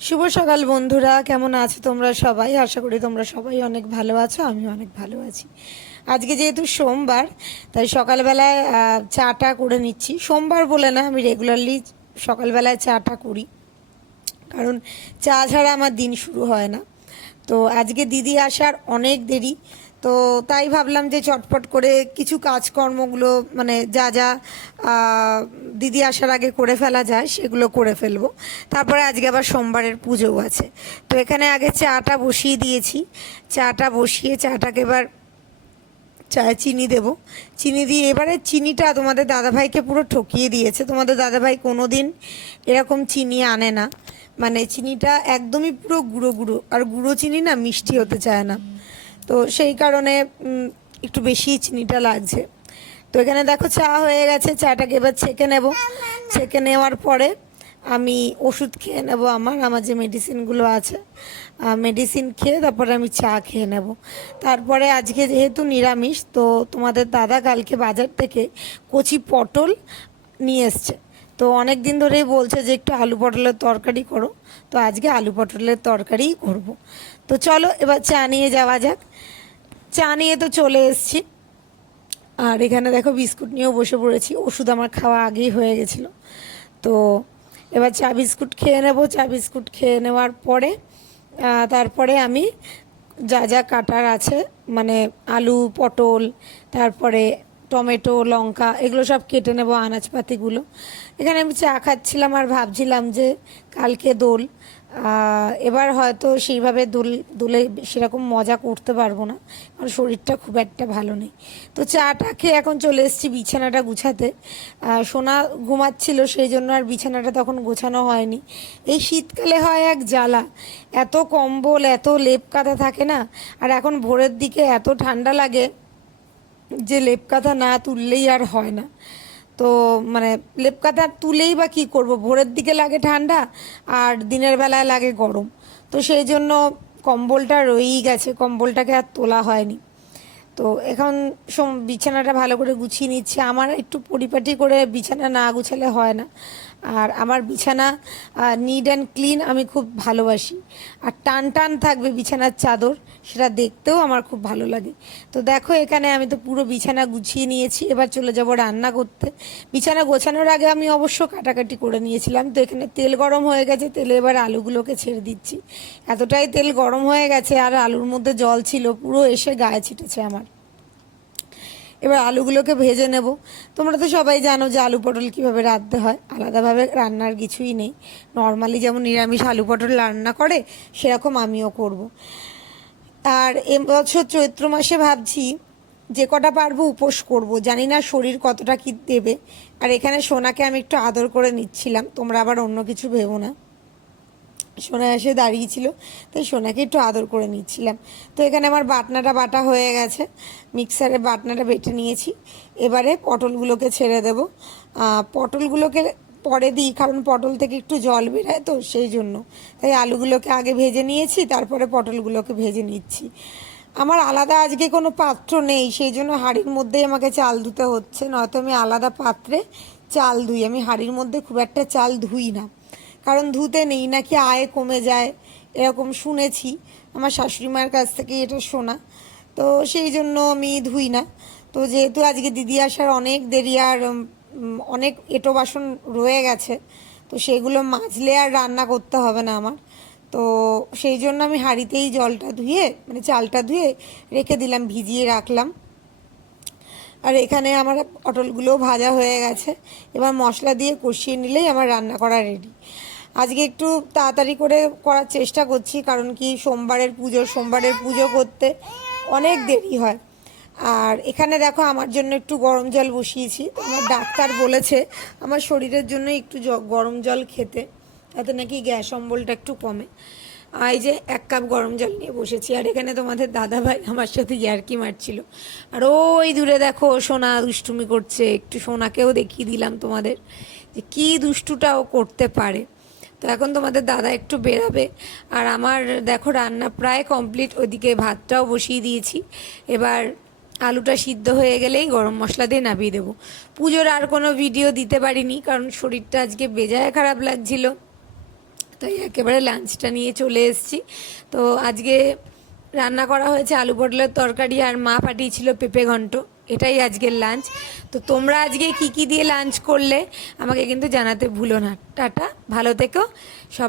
শুভ সকাল বন্ধুরা, কেমন আছো তোমরা সবাই? আশা করি তোমরা সবাই অনেক ভালো আছো, আমিও অনেক ভালো আছি। আজকে যেহেতু সোমবার, তাই সকালবেলায় চাটা করে নিচ্ছি। সোমবার বলে না, আমি রেগুলারলি সকালবেলায় চাটা করি, কারণ চা ছাড়া আমার দিন শুরু হয় না। তো আজকে দিদি আসার অনেক দেরি, তো তাই ভাবলাম যে চটপট করে কিছু কাজকর্মগুলো মানে যা যা দিদি আসার আগে করে ফেলা যায় সেগুলো করে ফেলবো। তারপরে আজকে আবার সোমবারের পুজোও আছে। তো এখানে আগে চাটা বসিয়ে দিয়েছি। চাটা বসিয়ে চাটাকে এবার চায়ে চিনি দেবো। চিনি দিয়ে এবারে চিনিটা তোমাদের দাদাভাইকে পুরো ঠকিয়ে দিয়েছে। তোমাদের দাদাভাই কোনো দিন এরকম চিনি আনে না, মানে চিনিটা একদমই পুরো গুঁড়ো গুঁড়ো, আর গুঁড়ো চিনি না মিষ্টি হতে চায় না। তো সেই কারণে একটু বেশি চিনিটা লাগছে। তো এখানে দেখো চা হয়ে গেছে, চাটাকে এবার ছেঁকে নেব। ছেঁকে নেওয়ার পরে আমি ওষুধ খেয়ে নেব, আমার যে মেডিসিনগুলো আছে মেডিসিন খেয়ে তারপরে আমি চা খেয়ে নেব। তারপরে আজকে যেহেতু নিরামিষ, তো তোমাদের দাদা কালকে বাজার থেকে কচি পটল নিয়ে এসছে। তো অনেক দিন ধরেই বলছে যে একটু আলু পটলের তরকারি করো, তো আজকে আলু পটলের তরকারিই করব। তো চলো এবার চা নিয়ে যাওয়া যাক। চা নিয়ে তো চলে এসেছি, আর এখানে দেখো বিস্কুট নিয়েও বসে পড়েছি। ওষুধ আমার খাওয়া আগেই হয়ে গেছিলো। তো এবার চা বিস্কুট খেয়ে নেব। চা বিস্কুট খেয়ে নেওয়ার পরে তারপরে আমি যা যা কাটার আছে, মানে আলু পটল, তারপরে টমেটো লঙ্কা, এগুলো সব কেটে নেব, আনাজপাতিগুলো। এখানে আমি চা খাচ্ছিলাম আর ভাবছিলাম যে কালকে দোল, এবার হয়তো সেইভাবে দুলে সেরকম মজা করতে পারবো না, কারণ শরীরটা খুব একটা ভালো নেই। তো চাটা খেয়ে এখন চলে এসেছি বিছানাটা গুছাতে। সোনা ঘুমাচ্ছিল, সেই জন্য আর বিছানাটা তখন গোছানো হয়নি। এই শীতকালে হয় এক জ্বালা, এত কম্বল এত লেপ কাঁথা থাকে না, আর এখন ভোরের দিকে এত ঠান্ডা লাগে যে লেপ কাঁথা না তুললেই আর হয় না। তো মানে লেপ কাঁথা তুলেই বা কী করব, ভোরের দিকে লাগে ঠান্ডা আর দিনের বেলায় লাগে গরম। তো সেই জন্য কম্বলটা রয়েই গেছে, কম্বলটাকে আর তোলা হয়নি। তো এখন বিছানাটা ভালো করে গুছিয়ে নিচ্ছে। আমার একটু পরিপাটি করে বিছানা না গুছালে হয় না, আর আমার বিছানা নিড অ্যান্ড ক্লিন আমি খুব ভালোবাসি। আর টান টান থাকবে বিছানার চাদর, সেটা দেখতেও আমার খুব ভালো লাগে। তো দেখো এখানে আমি তো পুরো বিছানা গুছিয়ে নিয়েছি, এবার চলে যাব রান্না করতে। বিছানা গোছানোর আগে আমি অবশ্য কাটাকাটি করে নিয়েছিলাম। তো এখানে তেল গরম হয়ে গেছে, তেলে এবার আলুগুলোকে ছেড়ে দিচ্ছি। এতটাই তেল গরম হয়ে গেছে, আর আলুর মধ্যে জল ছিল, পুরো এসে গায়ে ছিটেছে আমার। এবার আলুগুলোকে ভেজে নেব। তোমরা তো সবাই জানো যে আলু পটল কীভাবে রাঁধতে হয়, আলাদাভাবে রান্নার কিছুই নেই। নর্মালি যেমন নিরামিষ আলু পটল রান্না করে সেরকম আমিও করব। আর এবছর চৈত্র মাসে ভাবছি যে কটা পারবো উপোস করব, জানি না শরীর কতটা কী দেবে। আর এখানে সোনাকে আমি একটু আদর করে নিচ্ছিলাম, তোমরা আবার অন্য কিছু ভেবো না। সোনা এসে দাঁড়িয়েছিল, তাই সোনাকে একটু আদর করে নিচ্ছিলাম। তো এখানে আমার বাটনাটা বাটা হয়ে গেছে, মিক্সারে বাটনাটা বেটে নিয়েছি। এবারে পটলগুলোকে ছেড়ে দেব। পটলগুলোকে পরে দিই, কারণ পটল থেকে একটু জল বেরোয়, তো সেই জন্য। তাই আলুগুলোকে আগে ভেজে নিয়েছি, তারপরে পটলগুলোকে ভেজে নিচ্ছি। আমার আলাদা আজকে কোনো পাত্র নেই, সেই জন্য হাঁড়ির মধ্যেই আমাকে চাল ধুতে হচ্ছে, নয়তো আমি আলাদা পাত্রে চাল ধুই। আমি হাঁড়ির মধ্যে খুব একটা চাল ধুই না, কারণ ধুতে নেই নাকি আয় কমে যায়, এরকম শুনেছি আমার শাশুড়ি মায়ের কাছ থেকে এটা শোনা। তো সেই জন্য আমি ধুই না। তো যেহেতু আজকে দিদি আসার অনেক দেরি, আর অনেক এঁটো বাসন রয়ে গেছে, তো সেগুলো মাজলে আর রান্না করতে হবে না আমার। তো সেই জন্য আমি হাঁড়িতেই জলটা ধুয়ে, মানে চালটা ধুয়ে রেখে দিলাম, ভিজিয়ে রাখলাম। আর এখানে আমার পটলগুলোও ভাজা হয়ে গেছে। এবার মশলা দিয়ে কষিয়ে নিলেই আমার রান্না করা রেডি। আজকে একটু তাড়াতাড়ি করে করার চেষ্টা করছি, কারণ কি সোমবারের পুজো করতে অনেক দেরি হয়। আর এখানে দেখো আমার জন্য একটু গরম জল বসিয়েছি। আমার ডাক্তার বলেছে আমার শরীরের জন্য একটু গরম জল খেতে, তাতে নাকি গ্যাস অম্বলটা একটু কমে। এই যে 1 কাপ গরম জল নিয়ে বসেছি। আর এখানে তোমাদের দাদাভাই আমার সাথে ইয়ার্কি মারছিল। আর ওই দূরে দেখো সোনা দুষ্টুমি করছে, একটু সোনাকেও দেখিয়ে দিলাম তোমাদের যে কী দুষ্টুটাও করতে পারে। তো এখন তোমাদের দাদা একটু বেরাবে, আর আমার দেখো রান্না প্রায় কমপ্লিট। ওইদিকে ভাতটাও বসিয়ে দিয়েছি। এবার আলুটা সিদ্ধ হয়ে গেলেই গরম মশলা দিয়ে নামিয়ে দেবো। পুজোর আর কোনো ভিডিও দিতে পারিনি, কারণ শরীরটা আজকে বেজায় খারাপ লাগছিল। তো তাই একেবারে লাঞ্চটা নিয়ে চলে এসেছি। তো আজকে রান্না করা হয়েছে আলু পটলের তরকারি, আর মা পাঠিয়েছিল পেঁপে ঘন্ট। এটাই আজকের লাঞ্চ। তো তোমরা আজকে কি কি দিয়ে লাঞ্চ করলে আমাকে কিন্তু জানাতে ভুলো না। টাটা, ভালো থেকো সব।